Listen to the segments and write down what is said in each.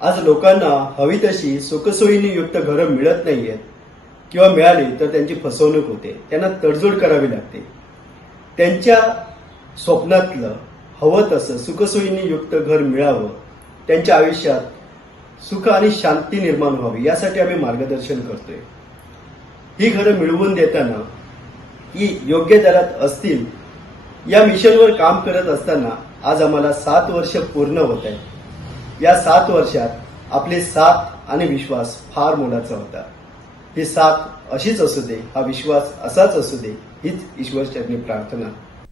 आज लोकांना हवी तशी सुखसोयीने युक्त घरं मिळत नाहीयेत किंवा मिळाली तर त्यांची फसवणूक होते, त्यांना तडजोड करावी लागते. त्यांच्या स्वप्नातलं हवं तसं सुखसोयीने युक्त घर मिळावं, त्यांच्या आयुष्यात सुख आणि शांती निर्माण व्हावी यासाठी आम्ही मार्गदर्शन करतोय. ही घरं मिळवून देताना ही योग्य दरात असतील या मिशनवर काम करत असताना आज आम्हाला 7 वर्ष पूर्ण होत आहे. या 7 वर्षात आपले साथ आणि विश्वास फार मोलाचा होता. ही साथ अशीच असू दे, हा विश्वास असाच असू दे, हीच ईश्वरचरणी प्रार्थना.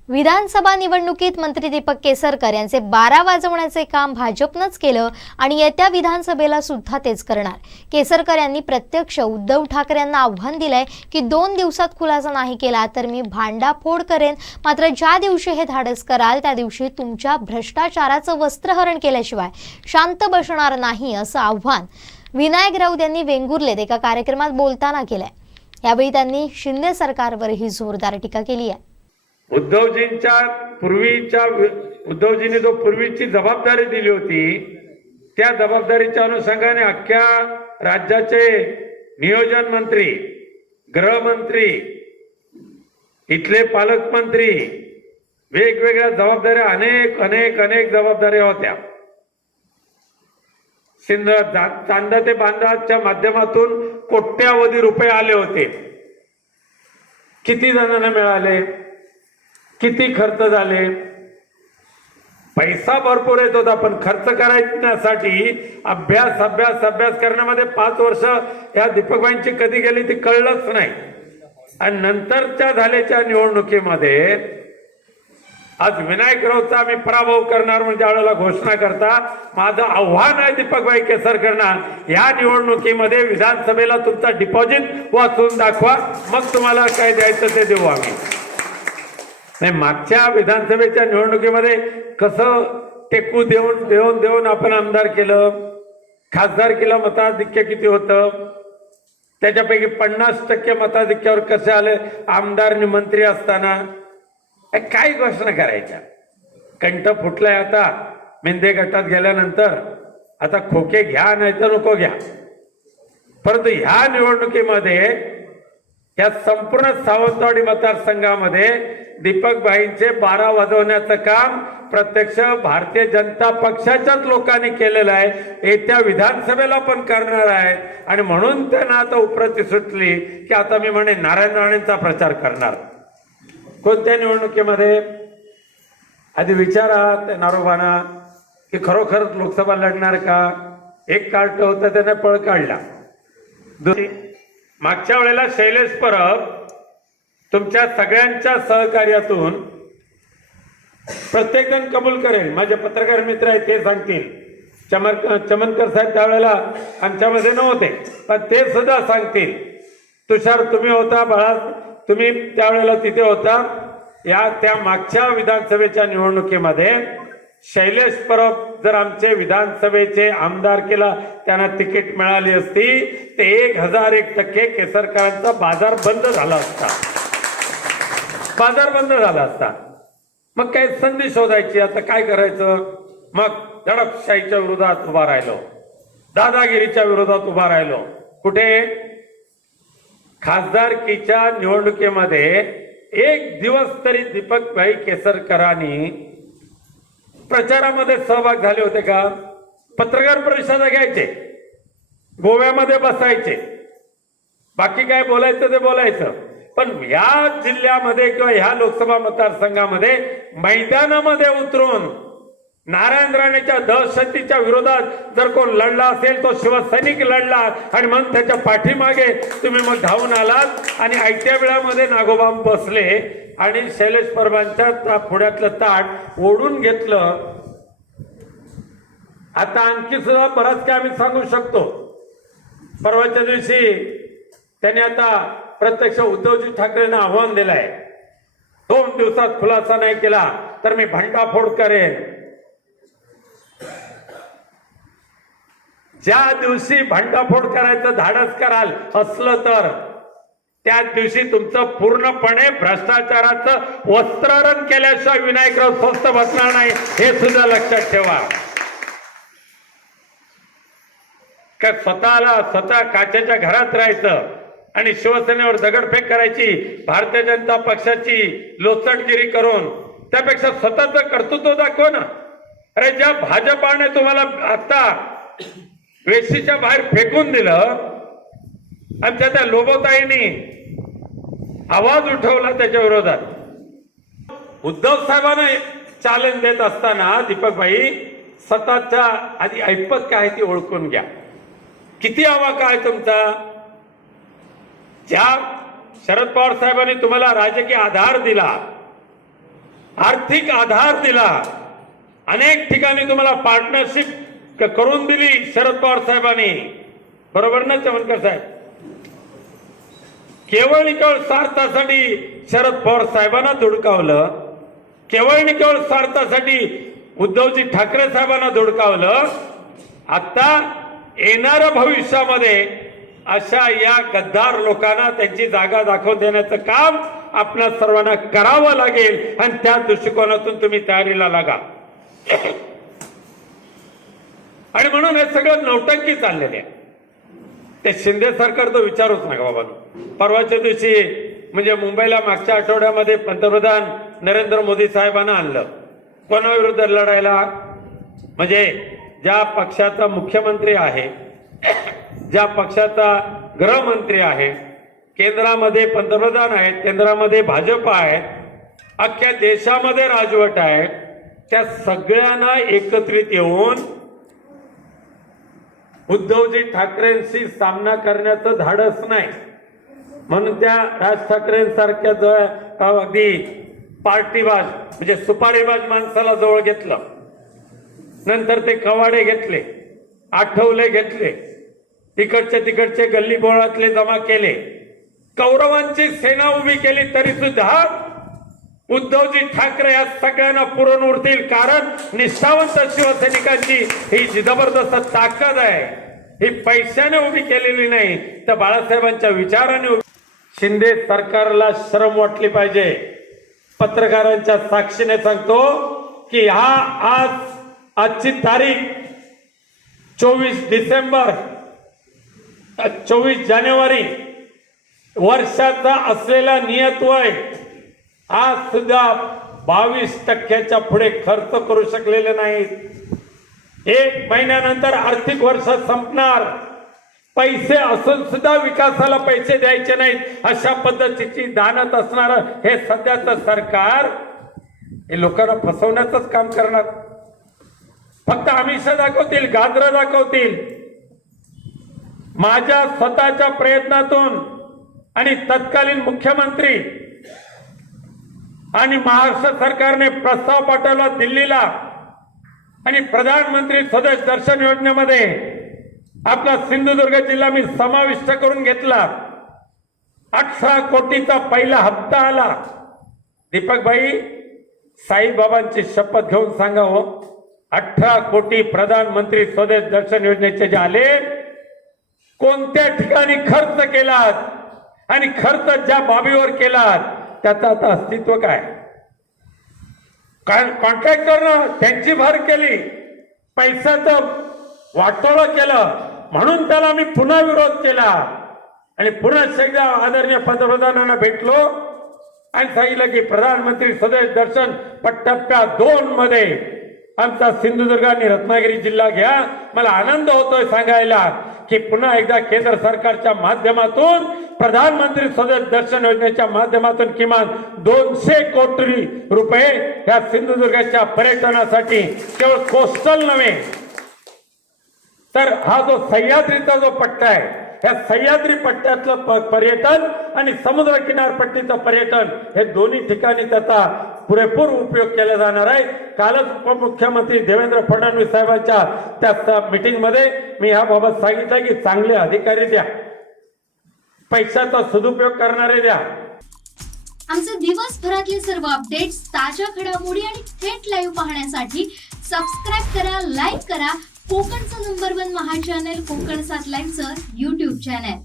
विधानसभा निवडणुकीत मंत्री दीपक केसरकर यांचे 12 वाजवण्याचे काम भाजपनंच केलं आणि येत्या विधानसभेला सुद्धा तेच करणार. केसरकर यांनी प्रत्यक्ष उद्धव ठाकरे यांना आव्हान दिलंय की 2 दिवसात खुलासा नाही केला तर मी भांडाफोड करेन. मात्र ज्या दिवशी हे धाडस कराल त्या दिवशी तुमच्या भ्रष्टाचाराचं वस्त्रहरण केल्याशिवाय शांत बसणार नाही, असं आव्हान विनायक राऊत यांनी वेंगुर्लेत एका कार्यक्रमात बोलताना केलंय. यावेळी त्यांनी शिंदे सरकारवरही जोरदार टीका केली आहे. उद्धवजींनी जो पूर्वीची जबाबदारी दिली होती त्या जबाबदारीच्या अनुषंगाने अख्ख्या राज्याचे नियोजन मंत्री, गृहमंत्री, इथले पालकमंत्री, वेगवेगळ्या जबाबदाऱ्या अनेक जबाबदाऱ्या होत्या. चांदा ते बांधाच्या माध्यमातून कोट्यावधी रुपये आले होते. किती जणांना मिळाले, किती खर्च झाले? पैसा भरपूर येत होता पण खर्च करण्यासाठी अभ्यास करण्यामध्ये 5 वर्ष या दीपकबाईंची कधी गेली ती कळलंच नाही. आणि नंतरच्या झाल्याच्या निवडणुकीमध्ये आज विनायक राऊतचा आम्ही पराभव करणार म्हणजे ज्यावेळेला घोषणा करता माझं आव्हान आहे दीपकबाई केसरकरांना, या निवडणुकीमध्ये विधानसभेला तुमचा डिपॉझिट वाचून दाखवा, मग तुम्हाला काय द्यायचं ते देऊ आम्ही. नाही, मागच्या विधानसभेच्या निवडणुकीमध्ये कसं टेकू देऊन आपण आमदार केलं. खासदारकीला मताधिक्य किती होतं, त्याच्यापैकी 50% मताधिक्यावर कसे आले आमदार मंत्री असताना. काय घोषणा करायच्या? कंठ फुटलाय आता मेंदे गटात गेल्यानंतर. आता खोके घ्या नाही तर नको घ्या. परंतु ह्या निवडणुकीमध्ये या संपूर्ण सावंतवाडी मतदारसंघामध्ये दीपकबाईंचे 12 वाजवण्याचं काम प्रत्यक्ष भारतीय जनता पक्षाच्याच लोकांनी केलेलं आहे, येत्या विधानसभेला पण करणार आहेत. आणि म्हणून त्यांना आता उपरती सुटली की आता मी म्हणे नारायण राणेंचा प्रचार करणार. कोणत्या निवडणुकीमध्ये? आधी विचारा त्या नारोबांना की खरोखरच लोकसभा लढणार का? एक कार्ट होतं त्याने पळ काढला. मागच्या वेळेला शैलेश परब तुमच्या सगळ्यांच्या सहकार्यातून प्रत्येक जण कबूल करेल. माझे पत्रकार मित्र आहेत ते सांगतील. चमनकर साहेब त्यावेळेला आमच्यामध्ये नव्हते पण ते सुद्धा सांगतील. तुषार तुम्ही होता, बाळा तुम्ही त्यावेळेला तिथे होता. त्या मागच्या विधानसभेच्या निवडणुकीमध्ये शैलेश परब जर आमचे विधानसभेचे आमदार केला त्यांना तिकीट मिळाली असती ते 1001% केसरकरांचा बाजार बंद झाला असता. बाजार बंद झाला असता. मग काय संधी शोधायची, आता काय करायचं? मग दडपशाहीच्या विरोधात उभा राहिलो, दादागिरीच्या विरोधात उभा राहिलो. कुठे? खासदारकीच्या निवडणुकीमध्ये एक दिवस तरी दीपकभाई केसरकरांनी प्रचारामध्ये सहभाग झाले होते का? पत्रकार परिषदा घ्यायचे, गोव्यामध्ये बसायचे, बाकी काय बोलायचं ते बोलायचं. पण ह्या जिल्ह्यामध्ये किंवा ह्या लोकसभा मतदारसंघामध्ये मैदानामध्ये उतरून नारायण राणेच्या दहशतीच्या विरोधात जर कोण लढला असेल तो शिवसैनिक लढला आणि मग त्याच्या पाठीमागे तुम्ही मग धावून आलात आणि आयत्या वेळामध्ये नागोबा बसले आणि शैलेश परबांच्या पुढ्यातलं ताट ओढून घेतलं. आता आणखी सुद्धा बराच काय आम्ही सांगू शकतो. परवाच्या दिवशी त्यांनी आता प्रत्यक्ष उद्धवजी ठाकरेंना आव्हान दिलंय, 2 दिवसात खुलासा नाही केला तर मी भांडाफोड करेन. ज्या दिवशी भांडाफोड करायचं धाडस कराल असलं तर त्याच दिवशी तुमचं पूर्णपणे भ्रष्टाचाराचं वस्त्रहरण केल्याशिवाय विनायकराव स्वस्थ बसणार नाही, हे सुद्धा लक्षात ठेवा. का स्वतः काचेच्या घरात राहायचं आणि शिवसेनेवर दगडफेक करायची, भारतीय जनता पक्षाची लोचटगिरी करून, त्यापेक्षा स्वतःचं कर्तृत्व दाखवा ना. अरे ज्या भाजपाने तुम्हाला आता वेशीच्या बाहेर फेकून दिलं आणि त्या लोबोताईंनी आवाज उठवला त्याच्या विरोधात, उद्धव साहेबांना चॅलेंज देत असताना दीपकभाई स्वतःच्या आधी ऐपत काय ती ओळखून घ्या. किती आवाका आहे तुमचा? ज्या शरद पवार साहेबांनी तुम्हाला राजकीय आधार दिला, आर्थिक आधार दिला, अनेक ठिकाणी तुम्हाला पार्टनरशिप करून दिली शरद पवार साहेबांनी, बरोबर ना चवनकर साहेब? केवळ स्वार्थासाठी शरद पवार साहेबांना धुडकावलं, केवळ स्वार्थासाठी उद्धवजी ठाकरे साहेबांना धुडकावलं. आता येणाऱ्या भविष्यामध्ये अशा या गद्दार लोकांना त्यांची जागा दाखवून देण्याचं काम आपल्या सर्वांना करावं लागेल आणि त्या दृष्टिकोनातून तुम्ही तयारीला लागा. आणि म्हणून हे सगळं नौटंकी चाललेले आहे. ते शिंदे सरकार तो विचारूच नका बाबा. परवाच्या दिवशी म्हणजे मुंबईला मागच्या आठवड्यामध्ये पंतप्रधान नरेंद्र मोदी साहेबांना आणलं कोणाविरुद्ध लढायला? म्हणजे ज्या पक्षाचा मुख्यमंत्री आहे, ज्या पक्षाचा गृहमंत्री आहे, केंद्रामध्ये पंतप्रधान आहेत, केंद्रामध्ये भाजप आहे, अख्ख्या देशामध्ये राजवट आहे, त्या सगळ्यांना एकत्रित येऊन उद्धवजी ठाकरेंशी सामना करण्याचं धाडस नाही. म्हणून त्या राज ठाकरेंसारख्या जो अगदी पार्टीबाज म्हणजे सुपारीबाज माणसाला जवळ घेतलं, नंतर ते कवाडे घेतले, आठवले घेतले, तिकडचे गल्ली बोळातले जमा केले, कौरवांची सेना उभी केली, तरी सुद्धा उद्धवजी ठाकरे या सगळ्यांना पुरून उरतील. कारण निष्ठावंत शिवसैनिकांची ही जबरदस्त ताकद आहे, ही पैशाने उभी केलेली नाही तर बाळासाहेबांच्या विचाराने उभी. शिंदे सरकारला शरम वाटली पाहिजे. पत्रकारांच्या साक्षीने सांगतो की आजची तारीख 24 डिसेंबर 24 जानेवारी वर्षाचा असलेला नियतवय आज सुद्धा 22% पुढे खर्च करू शकलेले नाहीत. 1 महिन्यानंतर आर्थिक वर्ष संपणार, पैसे असून सुद्धा विकासाला पैसे द्यायचे नाहीत, अशा पद्धतीची दानत असणार हे सध्याचं सरकार हे लोकांना फसवण्याचंच काम करणार. फक्त आमिष दाखवतील, गाजर दाखवतील. माझ्या स्वतःच्या प्रयत्नातून आणि तत्कालीन मुख्यमंत्री आणि महाराष्ट्र सरकारने प्रस्ताव पाठवला दिल्लीला आणि प्रधानमंत्री स्वदेश दर्शन योजनेमध्ये आपला सिंधुदुर्ग जिल्हा मी समाविष्ट करून घेतला. 18 कोटीचा पहिला हप्ता आला. दीपकभाई साईबाबांची शपथ घेऊन सांगा हो, 18 कोटी प्रधानमंत्री स्वदेश दर्शन योजनेचे जे आले, कोणत्या ठिकाणी खर्च केलात आणि खर्च ज्या बाबीवर केलात त्याचं आता अस्तित्व काय? कॉन्ट्रॅक्टरनं त्यांची भर केली, पैशाचं वाटोळं केलं, म्हणून त्याला मी पुन्हा विरोध केला आणि पुन्हा एकदा आदरणीय पंतप्रधानांना भेटलो आणि सांगितलं की प्रधानमंत्री स्वदेश दर्शन टप्प्या 2 मध्ये आमचा सिंधुदुर्ग आणि रत्नागिरी जिल्हा घ्या. मला आनंद होतोय सांगायला की पुन्हा एकदा केंद्र सरकारच्या माध्यमातून प्रधानमंत्री स्वदेश दर्शन योजनेच्या माध्यमातून किमान 200 कोटी रुपये या सिंधुदुर्गाच्या पर्यटनासाठी, केवळ कोस्टल नव्हे तर हा जो सह्याद्रीचा जो पट्टा आहे, या सह्याद्री पट्ट्यातलं पर्यटन आणि समुद्र किनारपट्टीचं पर्यटन हे दोन्ही ठिकाणी त्याचा पुरेपूर उपयोग केला जाणार आहे. कालच उपमुख्यमंत्री देवेंद्र फडणवीस साहेबांच्या त्या मीटिंग मध्ये मी याबाबत सांगितलं की चांगले अधिकारी द्या, पैशाचा सदुपयोग करणारे द्या. आमचे दिवसभरातले सर्व अपडेट्स, ताज्या घडामोडी आणि थेट लाईव्ह पाहण्यासाठी सबस्क्राईब करा, लाईक करा कोकणचं नंबर 1 महा चॅनल कोकण 7 लाईव्हचं YouTube चॅनल.